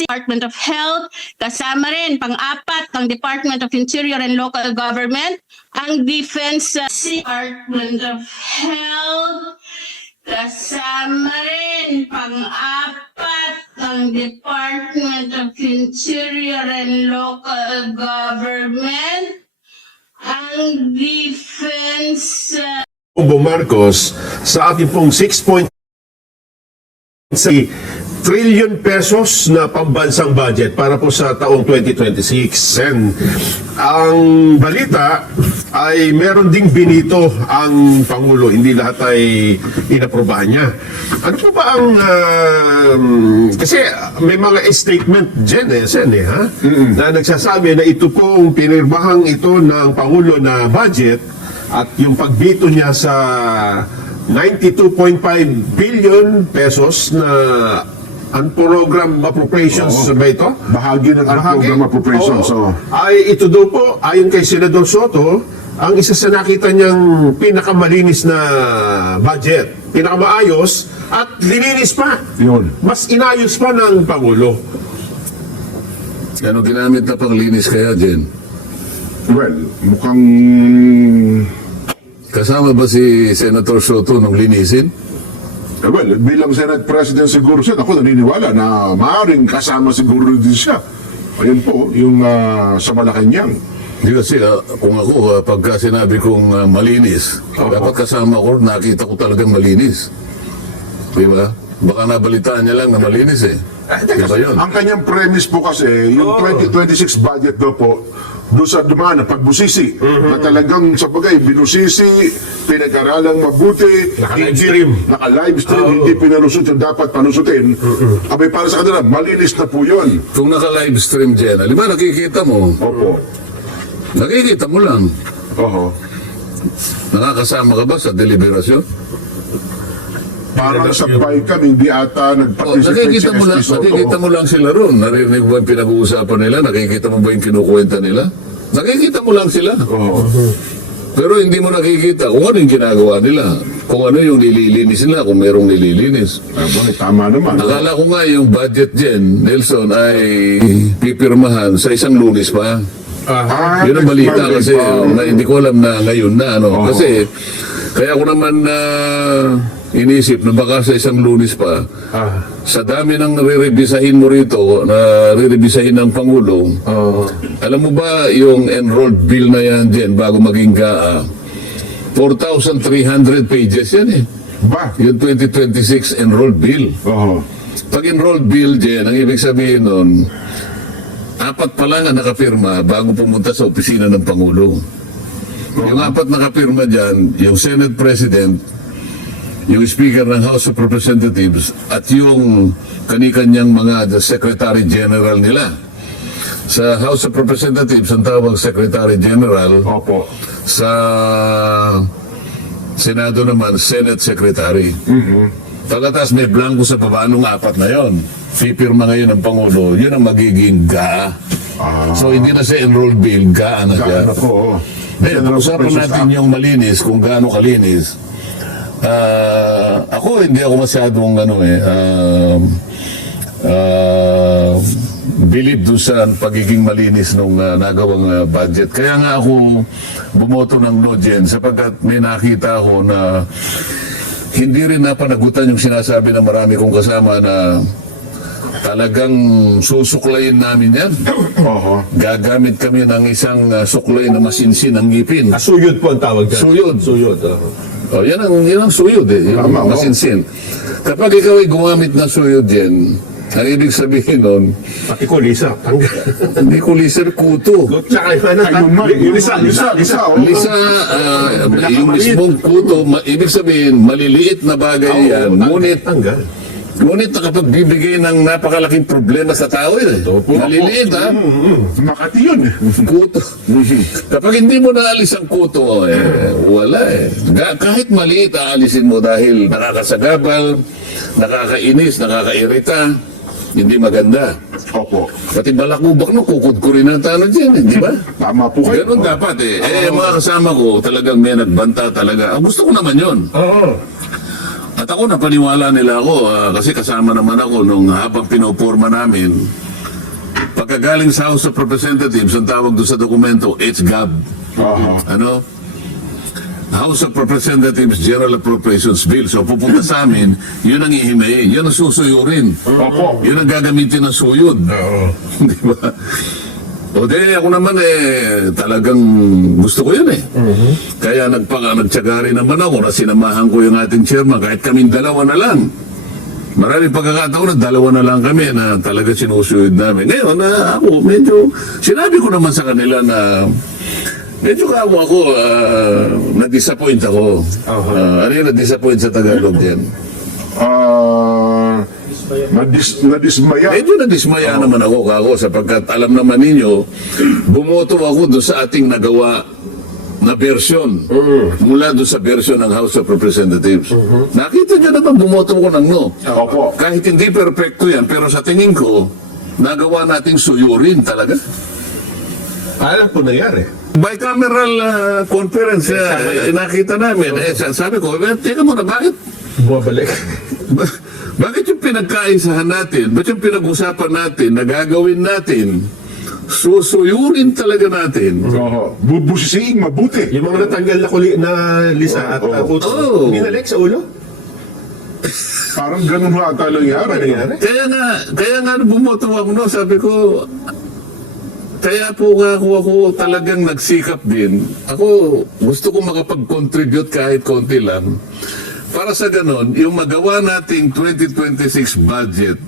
Department of Health, kasama rin pang-apat ang Department of Interior and Local Government, ang Defense Department of Health, kasama rin pang-apat ang Department of Interior and Local Government, ang Defense Bongbong Marcos sa ating pong 6.6 trillion pesos na pambansang budget para po sa taong 2026. And ang balita ay meron ding binito ang Pangulo. Hindi lahat ay inaprobahan niya. Ano po ba ang... kasi may mga statement dyan ha? Na nagsasabi na ito pong pinirmahang ito ng Pangulo na budget at yung pagbito niya sa 92.5 billion pesos na unprogram appropriations ba ito? Bahagi ng unprogram appropriations. Oo. Ay ito daw po, ayon kay Senador Soto, ang isa sa nakita niyang pinakamalinis na budget, pinakamaayos at lininis pa. Yun. Mas inayos pa ng Pangulo. Ano ginamit na panglinis kaya, Jen? Well, mukhang... Kasama ba si Senator Soto nung linisin? Well, bilang Senate President siguro siya, ako naniniwala na maaaring kasama siguro din siya. Ayun po, yung sa Malacanang. Hindi kasi kung ako, pagka sinabi kong malinis, dapat kasama ko, nakita ko talagang malinis. Di ba? Baka nabalitaan niya lang na malinis eh. Di ba yun? Ang kanyang premise po kasi, yung 2026 budget daw po, doon sa dumaan, pagbusisi, na talagang sa bagay, binusisi, pinag-aralang mabuti, Naka-livestream. Naka-livestream, hindi pinalusot yung dapat panusutin. Abay, para sa kanila, malinis na po yun. Kung naka-livestream, Jen, di ba nakikita mo? Opo. Nakikita mo lang. Oho. Nakakasama ka ba sa deliberasyon? Parang sa BICAM, hindi ata nag-participate si Nakikita mo lang sila ron. Narinig mo ba yung pinag-uusapan nila? Nakikita mo ba yung kinukwenta nila? Nakikita mo lang sila. Oo. Pero hindi mo nakikita kung ano yung ginagawa nila. Kung ano yung nililinis nila, kung merong nililinis. Tama naman. Akala ko nga yung budget dyan, Nelson, ay pipirmahan sa isang Lunes pa. Yun ang balita kasi na hindi ko alam na ngayon na. Kasi kaya ko naman inisip na baka sa isang Lunes pa, sa dami ng re-revisahin mo rito, na re-revisahin ng Pangulo, alam mo ba yung enrolled bill na yan dyan bago maging GAA, 4,300 pages yan eh. Ba? Yung 2026 enrolled bill. Oo. Pag enrolled bill dyan, ang ibig sabihin nun, apat pa lang ang nakapirma bago pumunta sa opisina ng Pangulo. Yung apat nakapirma dyan, yung Senate President, yung Speaker ng House of Representatives, at yung kanikanyang mga Secretary General nila. Sa House of Representatives, ang tawag Secretary General. Opo. Sa Senado naman, Senate Secretary. Pagkatas may blanco sa baba nung apat na yon. Pipirma ngayon ng Pangulo, yun ang magiging GAA. So hindi na sa enrolled bill, GAA na siya. Gano'n po. Pag-usapan natin yung malinis, kung gaano kalinis. Ako, hindi ako masyadong believe doon sa pagiging malinis nung nagawang budget. Kaya nga ako bumoto ng no dyan sapagkat may nakita ako na hindi rin napanagutan yung sinasabi ng marami kong kasama na talagang susuklayin namin yan. Gagamit kami ng isang suklay na masinsin ang ngipin. Suyod po ang tawag dyan. Suyod. Suyod. Yan ang suyod eh, yung Tama, masinsin. Kapag ikaw ay gumamit ng suyod yan, ang ibig sabihin nun, Pati ko, Lisa. hindi ko liser kuto. Tsaka yung Lisa. Lisa, yung mismong kuto, ibig sabihin, maliliit na bagay yan. Ngunit nakapagbibigay ng napakalaking problema sa tao eh. Maliliit ha. Makati yun. Kuto. Kapag hindi mo naalis ang kuto, wala eh. Kahit maliit, aalisin mo dahil nakakasagabal, nakakainis, nakakairita, hindi maganda. Opo. Pati balakubak no, kukudkurin ang tanong dyan, di ba? Tama po kayo. Ganun dapat eh. Mga kasama ko, talagang may nagbanta talaga. Gusto ko naman yun. At ako, napaniwala nila ako kasi kasama naman ako nung habang pinoporma namin. Pagkagaling sa House of Representatives, ang tawag doon sa dokumento, HGAB. Ano? House of Representatives General Appropriations Bill. So pupunta sa amin, yun ang ihimayin. Yun ang susuyurin. Opo. Yun ang gagamitin ng suyod. Di ba? O di, ako naman talagang gusto ko yun Kaya nagtyaga rin naman ako na sinamahan ko yung ating chairman kahit kaming dalawa na lang. Maraming pagkakataon na dalawa na lang kami na talaga sinusuyod namin. Ngayon ako medyo, sinabi ko naman sa kanila na medyo ako, na-disappoint ako. Ano yung na-disappoint sa Tagalog yan? Nadismaya. Medyo nadismaya naman ako sapagkat alam naman ninyo, bumoto ako doon sa ating nagawa na version mula doon sa version ng House of Representatives. Nakita niyo naman, bumoto ko ng no. Opo. Kahit hindi perfecto yan, pero sa tingin ko, nagawa nating suyurin talaga. Alam ko nangyari. Bicameral conference, nakita namin. Sabi ko, teka muna, bakit? Bumabalik. Bakit yung pinagkaisahan natin, bakit yung pinag-usapan natin, nagagawin natin, susuyurin talaga natin? Bubusisiin mabuti. Yung mga natanggal na lisa at uto, ginalik sa ulo? Parang ganun ho ata nangyari. Kaya nga bumoto ako, no, sabi ko, kaya po ako talagang nagsikap din. Ako, gusto ko makapag-contribute kahit konti lang. Para sa ganon, yung magawa nating 2026 budget,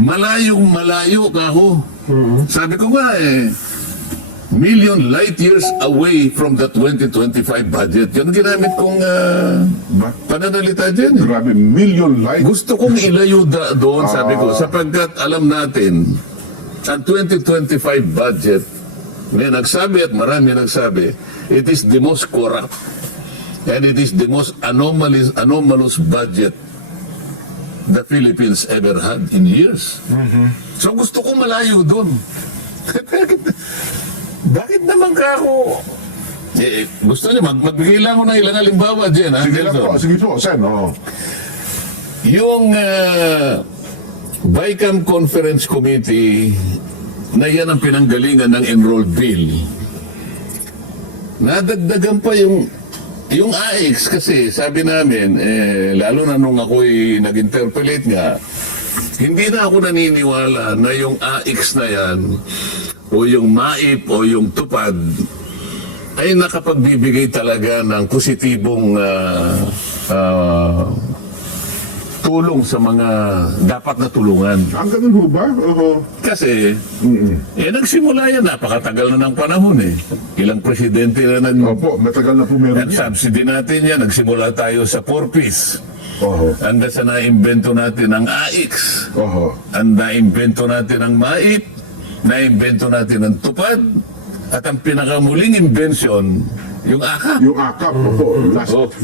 malayo ka ho. Sabi ko nga million light years away from the 2025 budget. Yun ang ginamit kong pananalita dyan. Grabe, million light. Gusto kong ilayo doon, sabi ko, sapagkat alam natin, ang 2025 budget, may nagsabi at marami nagsabi, it is the most corrupt and it is the most anomalous budget the Philippines ever had in years. So gusto ko malayo doon. Bakit naman ka ako? Gusto niyo, magbigay lang ako ng ilang halimbawa dyan. Sige po, Sen. Yung BICAM Conference Committee na yan ang pinanggalingan ng enrolled bill. Nadagdagan pa yung AX kasi sabi namin, lalo na nung ako'y nag-interpolate nga, hindi na ako naniniwala na yung AX na yan o yung MAIP o yung tupad ay nakapagbibigay talaga ng positibong tulong sa mga dapat na tulungan. Ang ganun ho ba? Kasi, nagsimula yan, napakatagal na ng panahon Ilang presidente na Opo, matagal na po meron At yan. subsidy natin yan, nagsimula tayo sa 4-piece. Hanggang sa naimbento natin ang AX. Ang naimbento natin ang MAIP. Naimbento natin ang tupad. At ang pinakamuling invention, yung AKAP. Yung AKAP,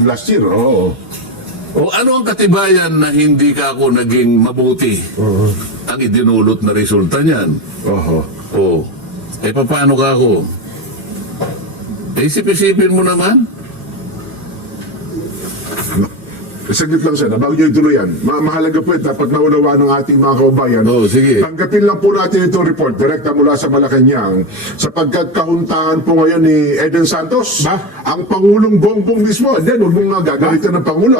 last year. O ano ang katibayan na hindi ka ako naging mabuti? Ang idinulot na resulta niyan. Paano ka ako? Isip-isipin mo naman. Saglit lang siya, bago nyo ituloyan. Mahalaga po dapat naunawaan ng ating mga kaubayan. Sige. Tanggapin lang po natin itong report, direkta mula sa Malacanang, sapagkat kahuntahan po ngayon ni Eden Santos, ang Pangulong Bongbong mismo. Then, huwag mong gagalitan ng Pangulo,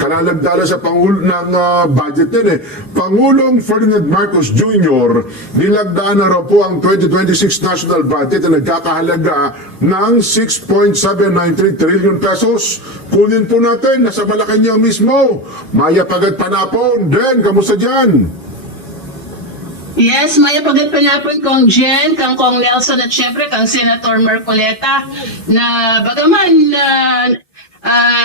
kalalagdala sa Pangulo ng budget din Pangulong Ferdinand Marcos Jr., nilagdaan na raw po ang 2026 national budget na nagkakahalaga ng 6.793 trillion pesos. Kunin po natin, nasa Malacanang mismo. Maya Pagat Panapon. Den, kamusta dyan? Yes, Maya Pagat Panapon, Kong Jen, Kong Nelson at syempre Kang Senator Marcoleta na bagaman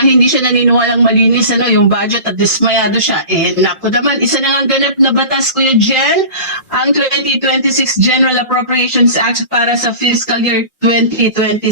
hindi siya naniniwalang malinis yung budget at dismayado siya. Naku naman, isa na ang ganap na batas, Kuya Jen, ang 2026 General Appropriations Act para sa fiscal year 2026.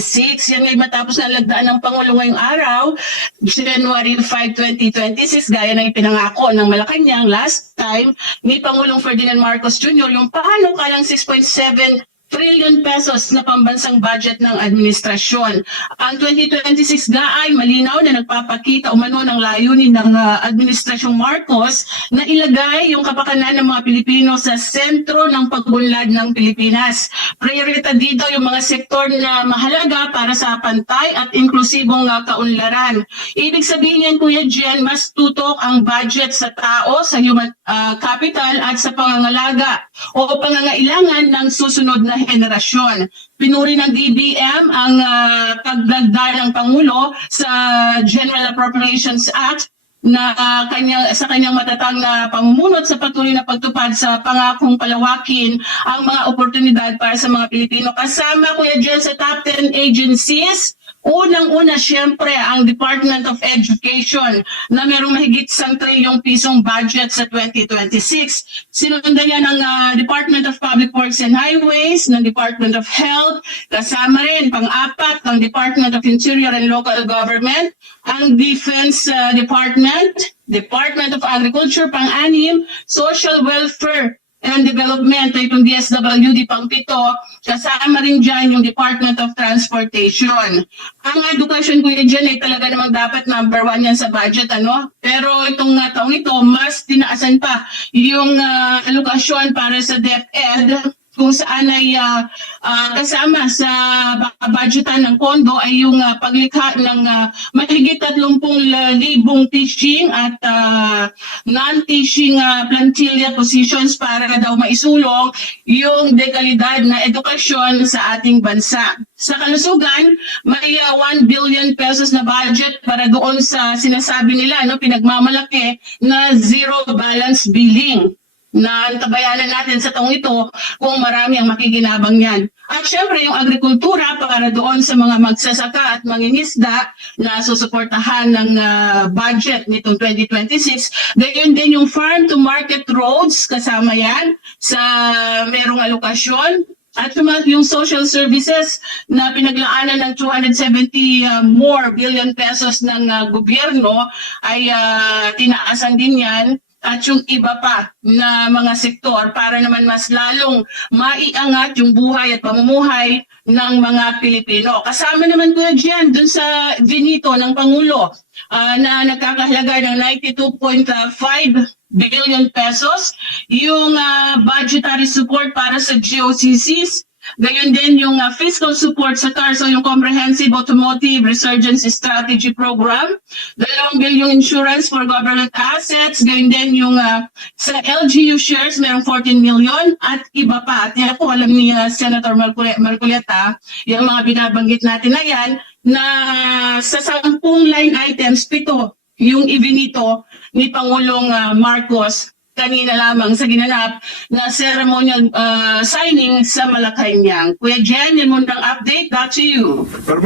Yan ay matapos na lagdaan ng Pangulo ngayong araw, January 5, 2026, gaya ng ipinangako ng Malacanang last time ni Pangulong Ferdinand Marcos Jr. yung paano kalang 6.7 trillion pesos na pambansang budget ng administrasyon. Ang 2026 nga ay malinaw na nagpapakita umano ng layunin ng Administrasyong Marcos na ilagay yung kapakanan ng mga Pilipino sa sentro ng pag-unlad ng Pilipinas. Prioridad dito yung mga sektor na mahalaga para sa pantay at inklusibong kaunlaran. Ibig sabihin yan, Kuya Jen, mas tutok ang budget sa tao, sa human capital at sa pangangalaga o pangangailangan ng susunod na henerasyon. Pinuri ng DBM ang pagdagdag ng Pangulo sa General Appropriations Act na sa kanyang matatag na pamumunot sa patuloy na pagtupad sa pangakong palawakin ang mga oportunidad para sa mga Pilipino. Kasama, Kuya Jen, sa top 10 agencies, unang-una siyempre ang Department of Education na merong mahigit 1 trilyong pisong budget sa 2026. Sinundan yan ng Department of Public Works and Highways, ng Department of Health, kasama rin pang-apat ng Department of Interior and Local Government, ang Defense Department, Department of Agriculture, pang-anim, Social Welfare and Development ay itong DSWD pang-pito, kasama rin dyan yung Department of Transportation. Ang edukasyon, Kuya Jen, ay talaga namang dapat number 1 yan sa budget, ano? Pero itong taong ito, mas tinaasan pa yung alokasyon para sa DepEd, kung saan ay kasama sa budgetan ng pondo ay yung paglikha ng mahigit 30,000 teaching at non-teaching plantilla positions para daw maisulong yung dekalidad na edukasyon sa ating bansa. Sa kalusugan, may 1 billion pesos na budget para doon sa sinasabi nila, no, pinagmamalaki na zero balance billing, na antabayanan natin sa taong ito kung marami ang makikinabang yan. At syempre yung agrikultura para doon sa mga magsasaka at mangingisda na susuportahan ng budget nitong 2026. Gayon din yung farm to market roads, kasama yan sa merong alokasyon. At yung social services na pinaglaanan ng 270 more billion pesos ng gobyerno ay tinaasan din yan. At yung iba pa na mga sektor para naman mas lalong maiangat yung buhay at pamumuhay ng mga Pilipino. Kasama naman, Kuya Jen, dun sa ginito ng Pangulo na nagkakahalaga ng 92.5 billion pesos, yung budgetary support para sa GOCCs, gayon din yung fiscal support sa CARS o yung Comprehensive Automotive Resurgence Strategy Program, 2 bilyong insurance for government assets, gayon din yung sa LGU shares merong 14 million at iba pa. At yan po, alam ni Senator Marcoleta, yung mga binabanggit natin na yan, na sa 10 line items, 7 yung ibinito ni Pangulong Marcos kanina lamang sa ginanap na ceremonial signing sa Malacanang. Kuya Jen, yan muna ang update. Back to you. Pero